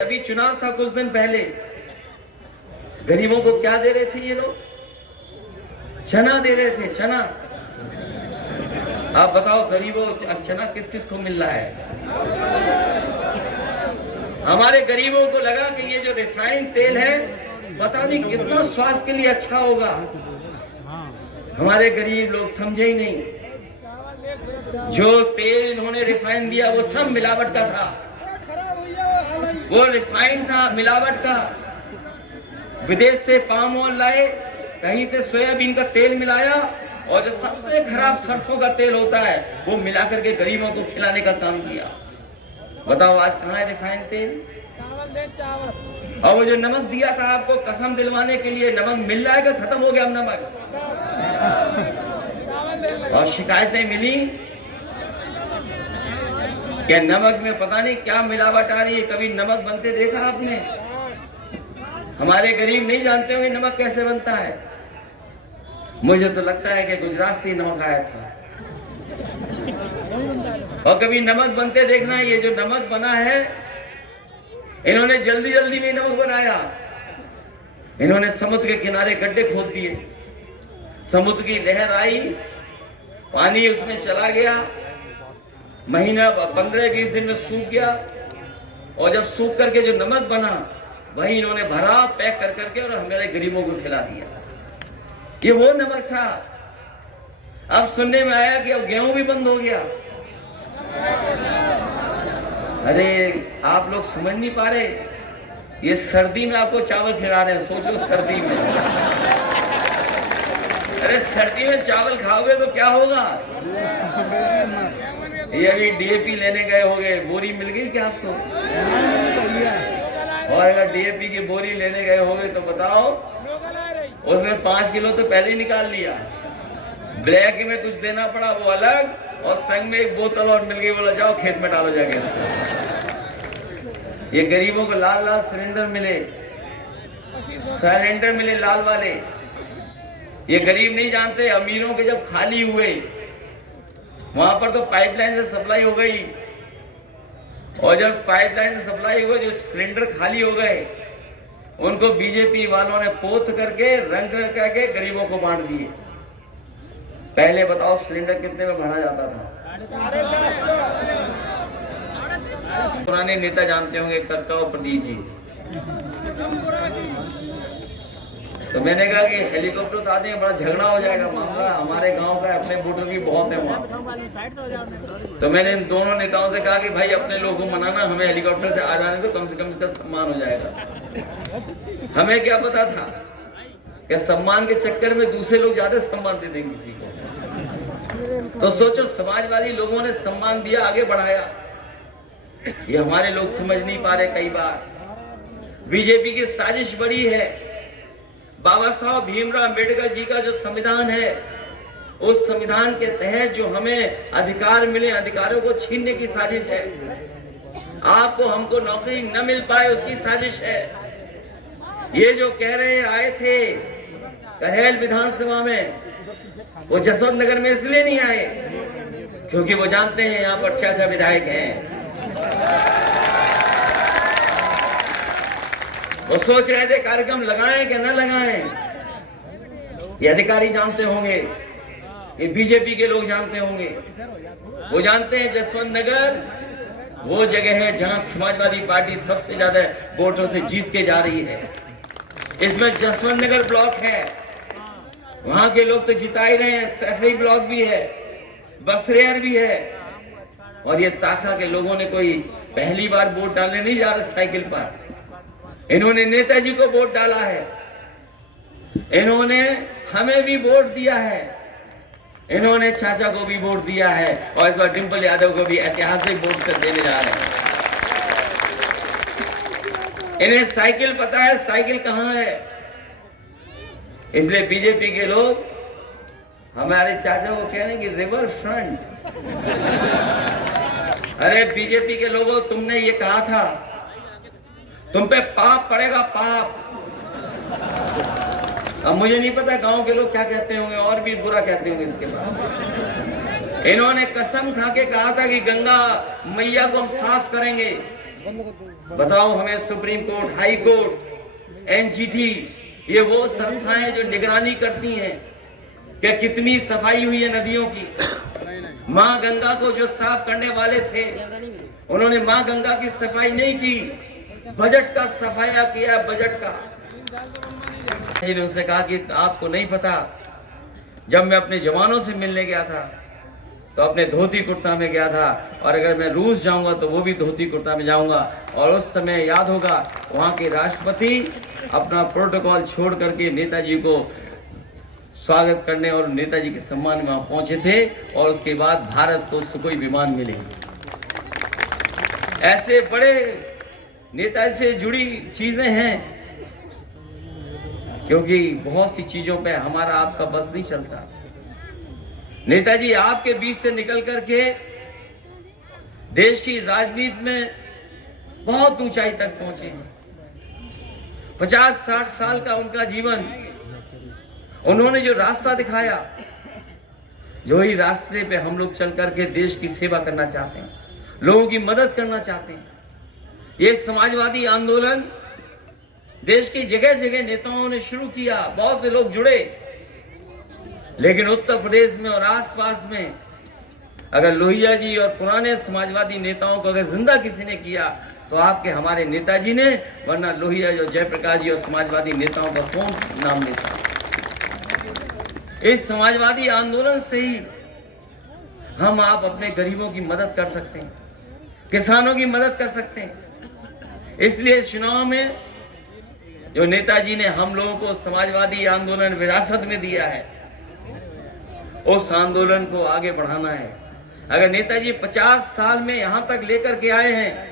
अभी चुनाव था कुछ दिन पहले, गरीबों को क्या दे रहे थे ये लोग? चना दे रहे थे, चना। आप बताओ गरीबों, चना किस किस को मिल रहा है? हमारे गरीबों को लगा कि ये जो रिफाइंड तेल है पता नहीं कितना स्वास्थ्य के लिए अच्छा होगा। हमारे गरीब लोग समझे ही नहीं। जो तेल इन्होंने रिफाइंड दिया वो सब मिलावट का था, वो रिफाइंड था, मिलावट का। विदेश से पाम ऑयल लाए, कहीं से सोयाबीन का तेल मिलाया, और जो सबसे खराब सरसों का तेल होता है वो मिला करके गरीबों को खिलाने का काम किया। बताओ आज कहाँ है रिफाइंड तेल? और वो जो नमक दिया था आपको कसम दिलवाने के लिए, नमक मिल रहा है कि खत्म हो गया नमक? और शिकायतें मिली कि नमक में पता नहीं क्या मिलावट आ रही है। कभी नमक बनते देखा आपने? हमारे गरीब नहीं जानते होंगे नमक कैसे बनता है। मुझे तो लगता है कि गुजरात से नमक आया था। और कभी नमक बनते देखना। ये जो नमक बना है इन्होंने जल्दी जल्दी में नमक बनाया। इन्होंने समुद्र के किनारे गड्ढे खोद दिए, समुद्र की लहर आई, पानी उसमें चला गया, महीना 15-20 दिन में सूख गया, और जब सूख करके जो नमक बना वही इन्होंने भरा, पैक कर करके और हमारे गरीबों को खिला दिया। ये वो नमक था। अब सुनने में आया कि अब गेहूं भी बंद हो गया। अरे आप लोग समझ नहीं पा रहे, ये सर्दी में आपको चावल खिला रहे हैं। सोचो सर्दी में, अरे सर्दी में चावल खाओगे तो क्या होगा? ये अभी डीएपी लेने गए होंगे, बोरी मिल गई क्या आपको? और अगर डीएपी की बोरी लेने गए होंगे तो बताओ, उसमें 5 किलो तो पहले ही निकाल लिया। ब्लैक में कुछ देना पड़ा वो अलग, और संग में एक बोतल और मिल गई, बोला जाओ खेत में डालो जाके इसको। ये गरीबों को लाल लाल सिलेंडर मिले लाल वाले। ये गरीब नहीं जानते, अमीरों के जब खाली हुए वहां पर तो पाइपलाइन से सप्लाई हो गई, और जब पाइपलाइन से सप्लाई हुई जो सिलेंडर खाली हो गए उनको बीजेपी वालों ने पोत करके रंग करके गरीबों को बांट दिए। पहले बताओ सिलेंडर कितने में भरा जाता था? पुराने नेता जानते होंगे, कक्का प्रदीप जी। तो मैंने कहा कि हेलीकॉप्टर तो आते हैं, बड़ा झगड़ा हो जाएगा मामला, हमारे गांव का अपने वोटर भी बहुत है वहाँ। तो मैंने इन दोनों नेताओं से कहा कि भाई अपने लोगों को मनाना, हमें हेलीकॉप्टर से आ जाने दो, कम से कम इसका सम्मान हो जाएगा। हमें क्या पता था कि सम्मान के चक्कर में दूसरे लोग ज्यादा सम्मान दे देंगे किसी को। तो सोचो समाजवादी लोगों ने सम्मान दिया, आगे बढ़ाया। ये हमारे लोग समझ नहीं पा रहे। कई बार बीजेपी की साजिश बड़ी है। बाबा साहब भीमराव अम्बेडकर जी का जो संविधान है, उस संविधान के तहत जो हमें अधिकार मिले, अधिकारों को छीनने की साजिश है। आपको हमको नौकरी न मिल पाए उसकी साजिश है। ये जो कह रहे आए थे कहेल विधानसभा में, वो जसवंत नगर में इसलिए नहीं आए क्योंकि वो जानते हैं यहाँ पर अच्छा विधायक हैं। वो सोच रहे थे कार्यक्रम लगाएं कि न लगाएं। ये अधिकारी जानते होंगे, ये बीजेपी के लोग जानते होंगे। वो जानते हैं जसवंत नगर वो जगह है जहां समाजवादी पार्टी सबसे ज्यादा वोटों से जीत के जा रही है। इसमें जसवंत नगर ब्लॉक है, वहां के लोग तो जिता ही रहे हैं। सैफई ब्लॉक भी है, बसरेर भी है। और ये ताका के लोगों ने कोई पहली बार वोट डालने नहीं जा रहे साइकिल पर। इन्होंने नेताजी को वोट डाला है, इन्होंने हमें भी वोट दिया है, इन्होंने चाचा को भी वोट दिया है, और इस बार डिंपल यादव को भी ऐतिहासिक वोट कर देने जा रहे हैं। इन्हें साइकिल पता है, साइकिल कहां है। इसलिए बीजेपी के लोग हमारे चाचा को कह रहे हैं कि रिवर फ्रंट। अरे बीजेपी के लोगों, तुमने ये कहा था तुम पे पाप पड़ेगा, पाप। अब मुझे नहीं पता गांव के लोग क्या कहते होंगे, और भी बुरा कहते होंगे इसके बाद। इन्होंने कसम खा के कहा था कि गंगा मैया को हम साफ करेंगे, बताओ हमें, supreme court, high court, NGT, ये वो संस्थाएं जो निगरानी करती हैं कि कितनी सफाई हुई है नदियों की। मां गंगा को जो साफ करने वाले थे, उन्होंने मां गंगा की सफाई नहीं की, बजट का सफाया किया, बजट का। उनसे कहा कि आपको नहीं पता, जब मैं अपने जवानों से मिलने गया था तो अपने धोती कुर्ता में गया था, और अगर मैं रूस जाऊंगा तो वो भी धोती कुर्ता में जाऊंगा। और उस समय याद होगा, वहाँ के राष्ट्रपति अपना प्रोटोकॉल छोड़ करके नेताजी को स्वागत करने और नेताजी के सम्मान में वहाँ पहुंचे थे, और उसके बाद भारत को सुखोई विमान मिले। ऐसे बड़े नेता से जुड़ी चीजें हैं, क्योंकि बहुत सी चीजों पे हमारा आपका बस नहीं चलता। नेताजी आपके बीच से निकल करके देश की राजनीति में बहुत ऊंचाई तक पहुंचे हैं। 50-60 साल का उनका जीवन, उन्होंने जो रास्ता दिखाया, जो ही रास्ते पे हम लोग चल करके देश की सेवा करना चाहते हैं, लोगों की मदद करना चाहते हैं। ये समाजवादी आंदोलन देश की जगह जगह नेताओं ने शुरू किया, बहुत से लोग जुड़े, लेकिन उत्तर प्रदेश में और आसपास में अगर लोहिया जी और पुराने समाजवादी नेताओं को अगर जिंदा किसी ने किया तो आपके हमारे नेताजी ने, वरना लोहिया जी और जयप्रकाश जी और समाजवादी नेताओं का कौन नाम लेता। इस समाजवादी आंदोलन से ही हम आप अपने गरीबों की मदद कर सकते हैं, किसानों की मदद कर सकते हैं। इसलिए इस चुनाव में जो नेताजी ने हम लोगों को समाजवादी आंदोलन विरासत में दिया है, उस आंदोलन को आगे बढ़ाना है। अगर नेताजी 50 साल में यहां तक लेकर के आए हैं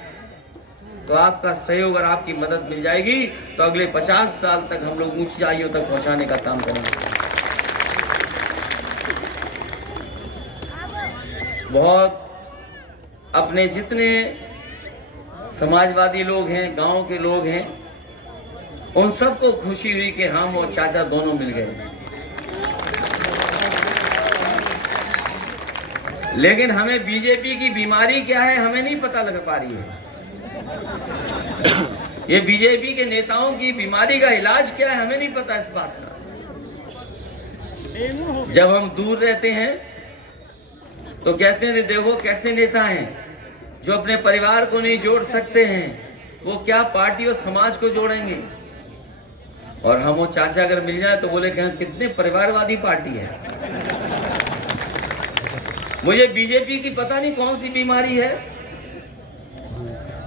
तो आपका सहयोग और आपकी मदद मिल जाएगी, तो अगले 50 साल तक हम लोग ऊंचाइयों तक पहुंचाने का काम करेंगे। बहुत अपने जितने समाजवादी लोग हैं, गांव के लोग हैं, उन सबको खुशी हुई कि हम और चाचा दोनों मिल गए। लेकिन हमें बीजेपी की बीमारी क्या है हमें नहीं पता लग पा रही है। ये बीजेपी के नेताओं की बीमारी का इलाज क्या है हमें नहीं पता इस बात का। जब हम दूर रहते हैं तो कहते हैं देखो कैसे नेता हैं जो अपने परिवार को नहीं जोड़ सकते हैं, वो क्या पार्टी और समाज को जोड़ेंगे। और हम वो चाचा अगर मिल जाए तो बोले कि कितने परिवारवादी पार्टी है। मुझे बीजेपी की पता नहीं कौन सी बीमारी है।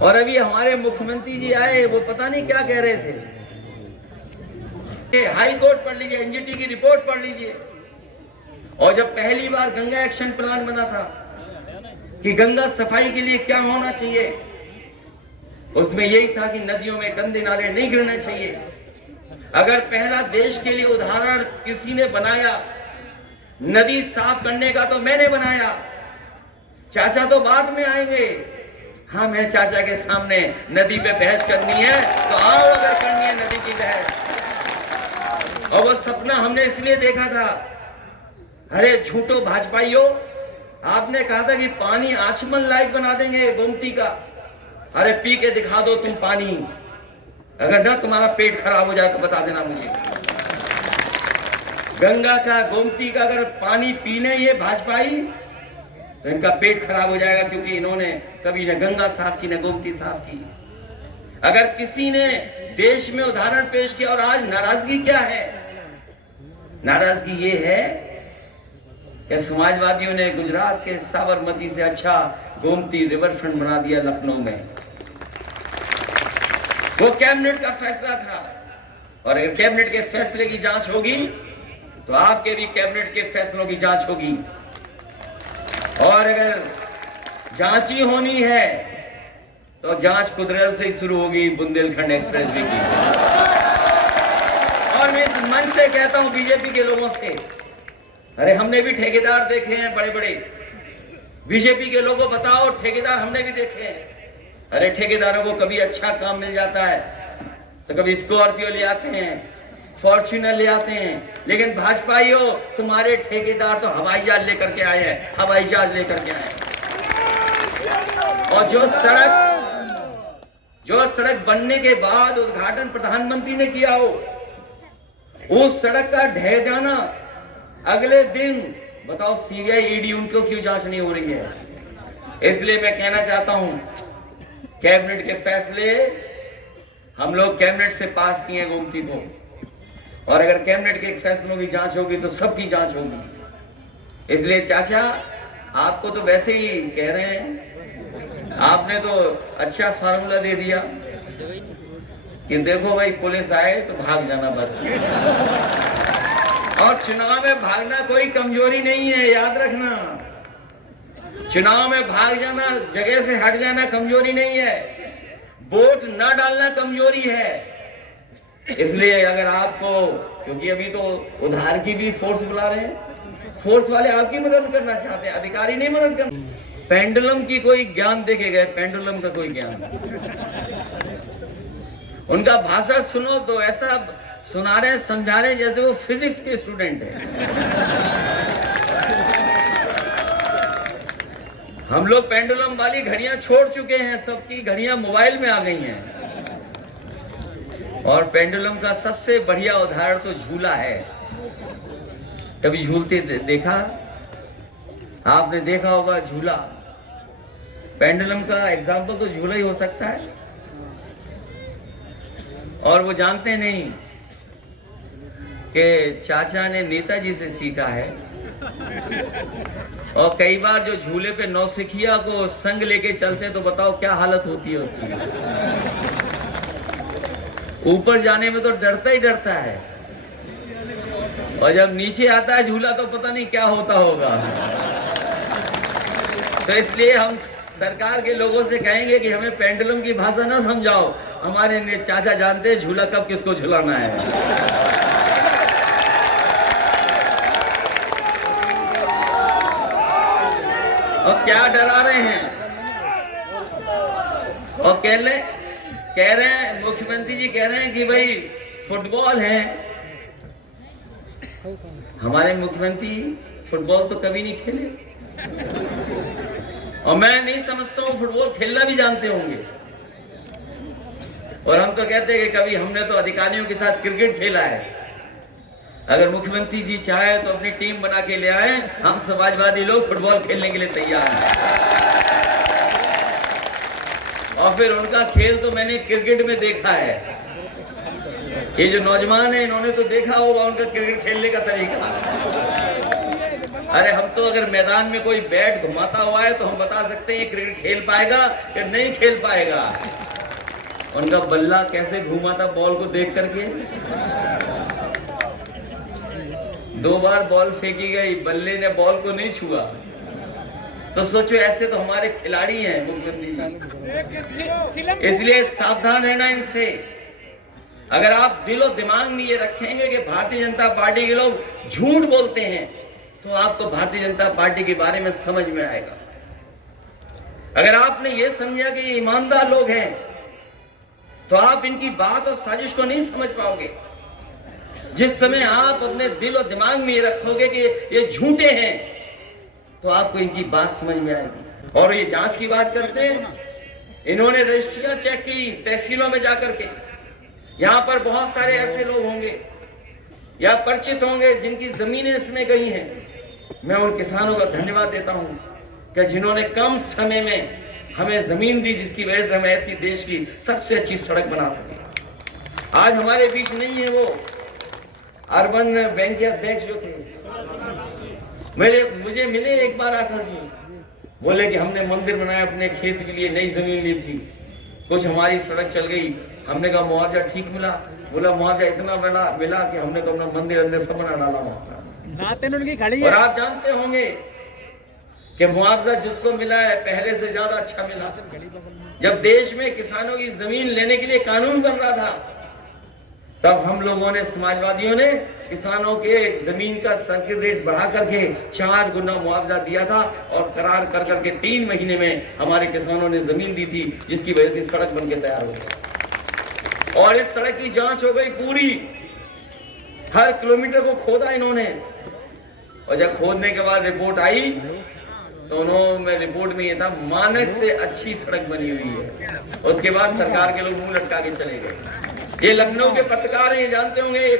और अभी हमारे मुख्यमंत्री जी आए, वो पता नहीं क्या कह रहे थे। हाई कोर्ट पढ़ लीजिए, एनजीटी की रिपोर्ट पढ़ लीजिए। और जब पहली बार गंगा एक्शन प्लान बना था कि गंगा सफाई के लिए क्या होना चाहिए, उसमें यही था कि नदियों में गंदे नाले नहीं गिरने चाहिए। अगर पहला देश के लिए उदाहरण किसी ने बनाया नदी साफ करने का, तो मैंने बनाया। चाचा तो बाद में आएंगे। हाँ, मैं चाचा के सामने नदी पे बहस करनी है तो आओ, अगर करनी है नदी की बहस। और वो सपना हमने इसलिए देखा था। अरे झूठो भाजपाइयों, आपने कहा था कि पानी आचमन लायक बना देंगे गोमती का। अरे पी के दिखा दो तुम पानी, अगर ना तुम्हारा पेट खराब हो जाए तो बता देना मुझे। गंगा का, गोमती का अगर पानी पीने ये भाजपाई तो इनका पेट खराब हो जाएगा, क्योंकि इन्होंने कभी न गंगा साफ की न गोमती साफ की। अगर किसी ने देश में उदाहरण पेश किया, और आज नाराजगी क्या है? नाराजगी ये है कि समाजवादियों ने गुजरात के साबरमती से अच्छा गोमती रिवर फ्रंट बना दिया लखनऊ में। वो कैबिनेट का फैसला था, और अगर कैबिनेट के फैसले की जांच होगी तो आपके भी कैबिनेट के फैसलों की जांच होगी। और अगर जांच ही होनी है तो जांच कुदरत से ही शुरू होगी, बुंदेलखंड एक्सप्रेसवे की। और मैं इस मंच से कहता हूं बीजेपी के लोगों से, अरे हमने भी ठेकेदार देखे हैं बड़े बड़े। बीजेपी के लोगों बताओ, ठेकेदार हमने भी देखे हैं। अरे ठेकेदारों को कभी अच्छा काम मिल जाता है तो कभी स्कॉर्पियो ले आते हैं, फॉर्च्यूनर ले आते हैं, लेकिन भाजपाइयों तुम्हारे ठेकेदार तो हवाई जहाज लेकर के आए हैं, हवाई जहाज लेकर के आए। और जो जो सड़क बनने के बाद उद्घाटन प्रधानमंत्री ने किया हो, उस सड़क का ढह जाना अगले दिन, बताओ सीबीआई ईडी उनको क्यों जांच नहीं हो रही है। इसलिए मैं कहना चाहता हूं, कैबिनेट के फैसले हम लोग कैबिनेट से पास किए गोमती को, और अगर कैबिनेट के फैसलों की जांच होगी तो सबकी जांच होगी। इसलिए चाचा आपको तो वैसे ही कह रहे हैं, आपने तो अच्छा फार्मूला दे दिया कि देखो भाई पुलिस आए तो भाग जाना बस। और चुनाव में भागना कोई कमजोरी नहीं है, याद रखना। चुनाव में भाग जाना, जगह से हट जाना कमजोरी नहीं है, वोट न डालना कमजोरी है। इसलिए अगर आपको, क्योंकि अभी तो उधार की भी फोर्स बुला रहे हैं, फोर्स वाले आपकी मदद करना चाहते हैं, अधिकारी नहीं मदद करना। पेंडुलम की कोई ज्ञान देखे गए, पेंडुलम का कोई ज्ञान। उनका भाषण सुनो तो ऐसा सुना रहे, समझा रहे जैसे वो फिजिक्स के स्टूडेंट हैं। हम लोग पेंडुलम वाली घड़ियां छोड़ चुके हैं, सबकी घड़ियां मोबाइल में आ गई हैं। और पेंडुलम का सबसे बढ़िया उदाहरण तो झूला है। कभी झूलते देखा? आपने देखा होगा झूला। पेंडुलम का एग्जाम्पल तो झूला ही हो सकता है। और वो जानते नहीं कि चाचा ने नेताजी से सीखा है। और कई बार जो झूले पे नौसिखिया को संग लेके चलते तो बताओ क्या हालत होती है उसकी। ऊपर जाने में तो डरता ही डरता है, और जब नीचे आता है झूला तो पता नहीं क्या होता होगा। तो इसलिए हम सरकार के लोगों से कहेंगे कि हमें पेंडुलम की भाषा ना समझाओ, हमारे चाचा जानते हैं झूला कब किसको झुलाना है। और क्या डरा रहे हैं, और कह रहे हैं मुख्यमंत्री जी कह रहे हैं कि भाई फुटबॉल है। हमारे मुख्यमंत्री फुटबॉल तो कभी नहीं खेले, और मैं नहीं समझता हूँ फुटबॉल खेलना भी जानते होंगे। और हम तो कहते हैं कि कभी हमने तो अधिकारियों के साथ क्रिकेट खेला है। अगर मुख्यमंत्री जी चाहे तो अपनी टीम बना के ले आए, हम समाजवादी लोग फुटबॉल खेलने के लिए तैयार हैं। और फिर उनका खेल तो मैंने क्रिकेट में देखा है। ये जो नौजवान है इन्होंने तो देखा होगा उनका क्रिकेट खेलने का तरीका। अरे हम तो अगर मैदान में कोई बैट घुमाता हुआ है तो हम बता सकते हैं क्रिकेट खेल पाएगा या नहीं खेल पाएगा। उनका बल्ला कैसे घूमा था बॉल को देख करके। 2 बार बॉल फेंकी गई, बल्ले ने बॉल को नहीं छुआ। तो सोचो ऐसे तो हमारे खिलाड़ी हैं मुख्यमंत्री। इसलिए सावधान रहना इनसे। अगर आप दिलो दिमाग में ये रखेंगे कि भारतीय जनता पार्टी के लोग झूठ बोलते हैं तो आपको भारतीय जनता पार्टी के बारे में समझ में आएगा। अगर आपने ये समझा कि ये ईमानदार लोग हैं तो आप इनकी बात और साजिश को नहीं समझ पाओगे। जिस समय आप अपने दिल और दिमाग में ये रखोगे कि ये झूठे हैं तो आपको इनकी बात समझ में आएगी। और ये जांच की बात करते हैं, इन्होंने रजिस्ट्रियां चेक की तहसीलों में जाकर के। यहाँ पर बहुत सारे ऐसे लोग होंगे या परिचित होंगे जिनकी जमीनें इसमें गई हैं। मैं उन किसानों का धन्यवाद देता हूँ कि जिन्होंने कम समय में हमें जमीन दी, जिसकी वजह से हम ऐसी देश की सबसे अच्छी सड़क बना सके। आज हमारे बीच नहीं है वो अर्बन बैंक के अध्यक्ष जो थे, मुझे मिले एक बार आकर के, बोले कि हमने मंदिर बनाया अपने खेत के लिए, नई जमीन ली थी, कुछ हमारी सड़क चल गई। हमने कहा मुआवजा ठीक मिला? बोला मुआवजा इतना मिला कि हमने तो अपना मंदिर अंदर सब बना डाला। और आप जानते होंगे कि मुआवजा जिसको मिला है पहले से ज्यादा अच्छा मिला। जब देश में किसानों की जमीन लेने के लिए कानून बन रहा था तब हम लोगों ने, समाजवादियों ने, किसानों के जमीन का सर्किट रेट बढ़ा करके 4 गुना मुआवजा दिया था और करार कर करके 3 महीने में हमारे किसानों ने जमीन दी थी, जिसकी वजह से सड़क बनके तैयार हो गई। और इस सड़क की जांच हो गई पूरी, हर किलोमीटर को खोदा इन्होंने। और जब खोदने के बाद रिपोर्ट आई तो उन्होंने रिपोर्ट में ये था मानक से अच्छी सड़क बनी हुई है। उसके बाद सरकार के लोग मुंह लटका के चले गए। ये लखनऊ के पत्रकार हैं, ये जानते होंगे, ये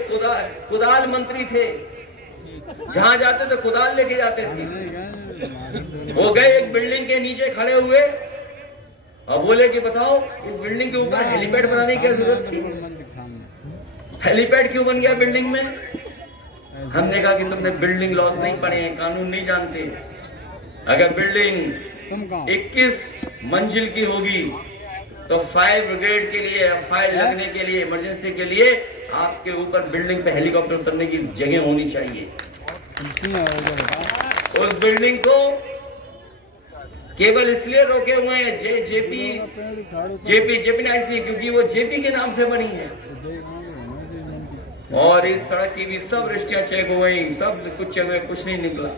कुदाल मंत्री थे, जहां जाते तो कुदाल लेके जाते थे। वो गए एक बिल्डिंग के नीचे खड़े हुए और बोले कि बताओ इस बिल्डिंग के ऊपर हेलीपैड बनाने की क्या जरूरत थी, हेलीपैड क्यों बन गया बिल्डिंग में। हमने कहा कि तुमने बिल्डिंग लॉज नहीं पढ़े हैं, कानून नहीं जानते। अगर बिल्डिंग 21 मंजिल की होगी तो फायर ब्रिगेड के लिए, फायर लगने के लिए, इमरजेंसी के लिए आपके ऊपर बिल्डिंग पे हेलीकॉप्टर उतरने की जगह होनी चाहिए। उस बिल्डिंग को केवल इसलिए रोके हुए हैं जेपी नाइसी, क्योंकि वो जेपी के नाम से बनी है। और इस सड़क की भी सब रजिस्ट्रियां चेक हो गई, सब कुछ चेक हुए, कुछ नहीं निकला।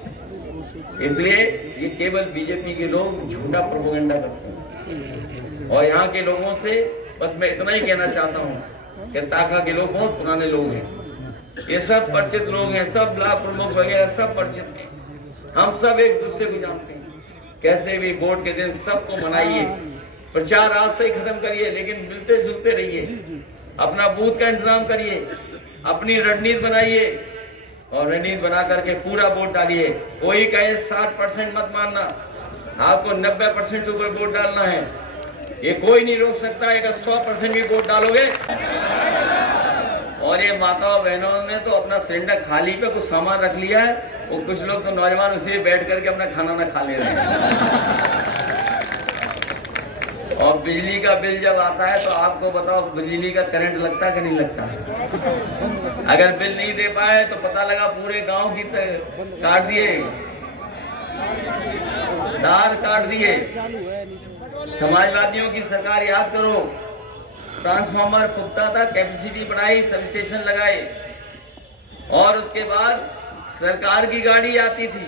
इसलिए ये केवल बीजेपी के लोग झूठा प्रोपेगेंडा करते हैं। और यहाँ के लोगों से बस मैं इतना ही कहना चाहता हूँ कि ताका के लोग बहुत पुराने लोग हैं, ये सब परिचित लोग हैं, सब ब्लॉक प्रमुख वगैरह सब परिचित हैं। हम सब एक दूसरे को जानते हैं। कैसे भी वोट के दिन सबको मनाइए, प्रचार आज से ही खत्म करिए, लेकिन मिलते जुलते रहिए, अपना बूथ का इंतजाम करिए, अपनी रणनीति बनाइए और रणनीति बना करके पूरा वोट डालिए। कोई कहे 60% मत मानना, आपको 90% से ऊपर वोट डालना है, ये कोई नहीं रोक सकता। अगर 100% भी वोट डालोगे। और ये माताओं बहनों ने तो अपना सिलेंडर खाली पे कुछ सामान रख लिया है, वो कुछ लोग तो नौजवान उसी बैठ करके अपना खाना ना खा ले रहे हैं। और बिजली का बिल जब आता है तो आपको बताओ बिजली का करंट लगता है कि नहीं लगता है। अगर बिल नहीं दे पाए तो पता लगा पूरे गांव की काट दिए, तार काट दिए। समाजवादियों की सरकार याद करो, ट्रांसफार्मर फूकता था, कैपेसिटी बढ़ाई, सब स्टेशन लगाए, और उसके बाद सरकार की गाड़ी आती थी,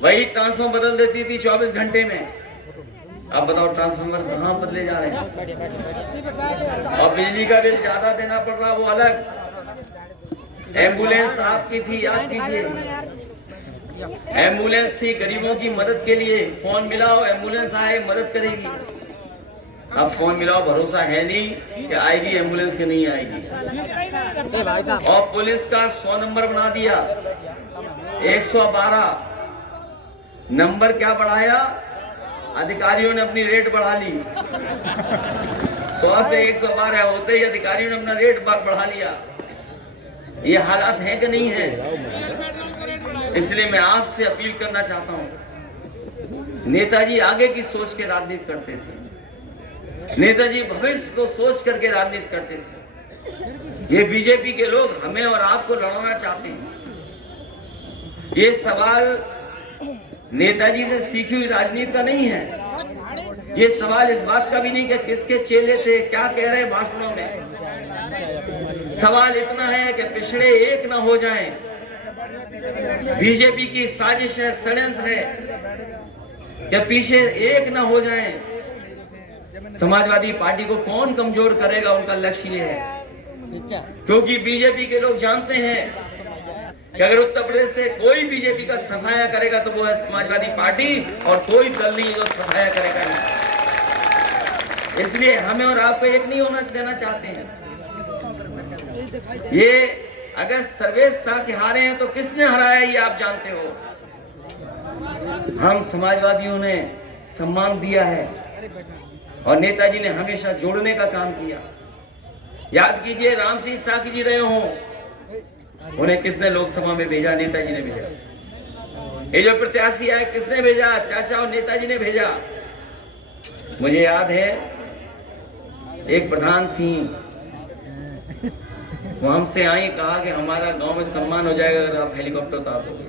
वही ट्रांसफार्मर बदल देती थी 24 घंटे में। अब बताओ ट्रांसफार्मर कहाँ बदले जा रहे हैं। और बिजली का बिल ज्यादा देना पड़ रहा, वो अलग। एम्बुलेंस आपकी थी, याद कीजिए, एम्बुलेंस थी गरीबों की मदद के लिए। फोन मिलाओ, एम्बुलेंस आए, मदद करेगी। अब फोन मिलाओ, भरोसा है नहीं कि आएगी एम्बुलेंस के नहीं आएगी। और पुलिस का 100 नंबर बना दिया, 112 नंबर क्या बढ़ाया, अधिकारियों ने अपनी रेट बढ़ा ली। 100 से 112 होते ही अधिकारियों ने अपना रेट बढ़ा लिया। ये हालात है कि नहीं है। इसलिए मैं आपसे अपील करना चाहता हूं, नेताजी आगे की सोच के राजनीति करते थे, नेताजी भविष्य को सोच करके राजनीति करते थे। ये बीजेपी के लोग हमें और आपको लड़ाना चाहते हैं। ये सवाल नेताजी से सीखी हुई राजनीति का नहीं है। ये सवाल इस बात का भी नहीं कि किसके चेले थे, क्या कह रहे भाषणों में। सवाल इतना है कि पिछड़े एक ना हो जाएं। बीजेपी की साजिश है, षड्यंत्र है कि पीछे एक ना हो जाएं। समाजवादी पार्टी को कौन कमजोर करेगा, उनका लक्ष्य ये है। क्योंकि बीजेपी के लोग जानते हैं कि अगर उत्तर प्रदेश से कोई बीजेपी का सफाया करेगा तो वो है समाजवादी पार्टी, और कोई दल नहीं जो सफाया करेगा नहीं। इसलिए हमें और आपको एक नहीं होना देना चाहते हैं। ये अगर सर्वेश शाह के हारे हैं तो किसने हराया ये आप जानते हो। हम समाजवादियों ने सम्मान दिया है और नेताजी ने हमेशा जोड़ने का काम किया। याद कीजिए, राम सिंह साकी जी रहे हों, उन्हें किसने लोकसभा में भेजा, नेताजी ने भेजा। ये जो प्रत्याशी आए किसने भेजा, चाचा और नेताजी ने भेजा। मुझे याद है एक प्रधान थी, वो हमसे आई, कहा कि हमारा गांव में सम्मान हो जाएगा अगर आप हेलीकॉप्टर उतार दोगे।